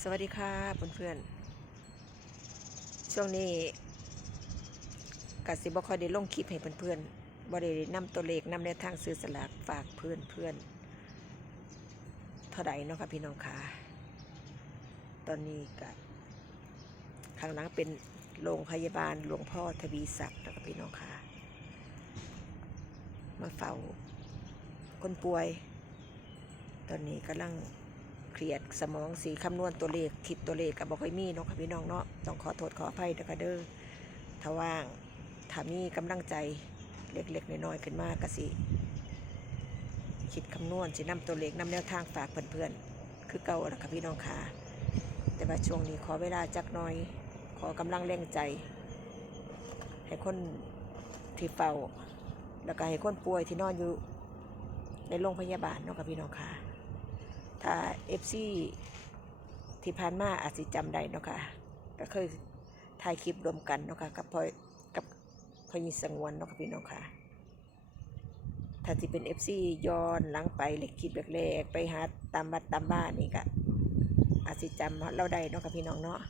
สวัสดีค่ะเพื่อนๆ ช่วงนี้กสิบคอยได้ลงคลิปให้เพื่อนๆบ่ได้นำตัวเลขนำแนวทางซื้อสลากฝากเพื่อนเพื่อนๆเท่าใดเนาะค่ะพี่น้องค่ะ ตอนนี้ก็ข้างหลังเป็นโรงพยาบาลหลวงพ่อทวีศักดิ์นะคะพี่น้องค่ะ มาเฝ้าคนป่วย ตอนนี้กำลัง เครียดสมองสีคำนวณตัวเลขคิดตัวเลขกับบอกค่อยมีเนาะค่ะพี่น้องเนาะต้องขอโทษขออภัยนะคะเด้อถ้าว่างถ้ามีกำลังใจเล็กๆน้อยๆขึ้นมากะสิคิดคำนวณสินำตัวเลขนำแนวทางฝากเพื่อนๆคือเก่าละค่ะพี่น้องค่ะแต่ว่าช่วงนี้ขอเวลาจักหน่อย ขอกำลังแรงใจ ให้คนที่เฝ้าแล้วก็ให้คนป่วยที่นอนอยู่ในโรงพยาบาลเนาะค่ะพี่น้องค่ะ ถ้าเอฟซีที่ผ่านมาอาจจะจำได้เนาะค่ะก็เคยถ่ายคลิปรวมกันเนาะค่ะกับพอยกับพอยิสังวนเนาะค่ะพี่น้องค่ะถ้าที่เป็นเอฟซีย้อนหลังไปเล็กคลิปแรกๆไปหาตามบัดตามบ้านนี่ก็อาจจะจำเราได้เนาะค่ะพี่น้องเนาะ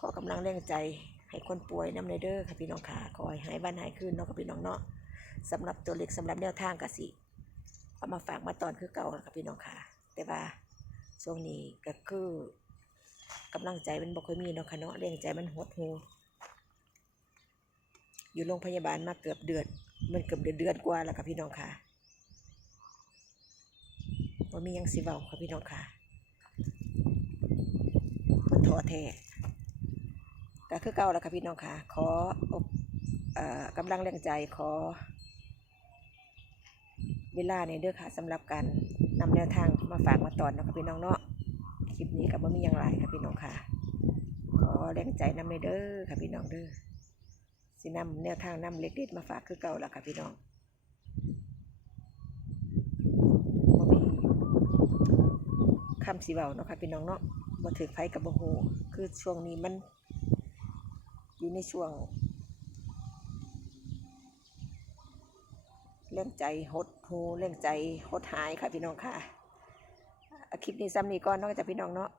ขอกำลังแรงใจให้คนป่วยน้ำในเด้อค่ะพี่น้องค่ะขอให้หายบ้านหายคืนเนาะค่ะพี่น้องเนาะสำหรับตัวเล็กสำหรับแนวทางกสิเอามาฝากมาตอนคือเก่าค่ะพี่น้องค่ะ แต่ว่า ช่วงนี้ก็คือกำลังใจมันบ่ค่อยมีเนาะค่ะเนาะแรงใจมันหดหูอยู่โรงพยาบาลมาเกือบเดือน มันเกือบเดือนเดือนกว่าแล้วค่ะพี่น้องค่ะว่ามียังสิเว้าค่ะพี่น้องค่ะมันท้อแท้ก็คือเก่าแล้วค่ะพี่น้องค่ะ ขออบเอ่อกำลังแรงใจขอ เวลาเนี่ยเด้อค่ะสำหรับการนำแนวทางมาฝากมาตอนเนาะค่ะพี่น้องเนาะคลิปนี้ก็บ่มีอย่างไรค่ะพี่น้องค่ะ ขอแรงใจนำในเด้อค่ะพี่น้องเด้อสินำแนวทางนำเล็กเด็ดมาฝากคือเก่าแล้วค่ะพี่น้องบ่มีคำสีเบาเนาะค่ะพี่น้องเนาะบ่ถือไผกับบ่ฮู้คือช่วงนี้มันอยู่ในช่วง เรื่องใจหดหูเรื่องใจหดหายค่ะพี่น้องค่ะคลิปนี้ซ้ำนี้ก่อนนอกจากพี่น้องเนาะ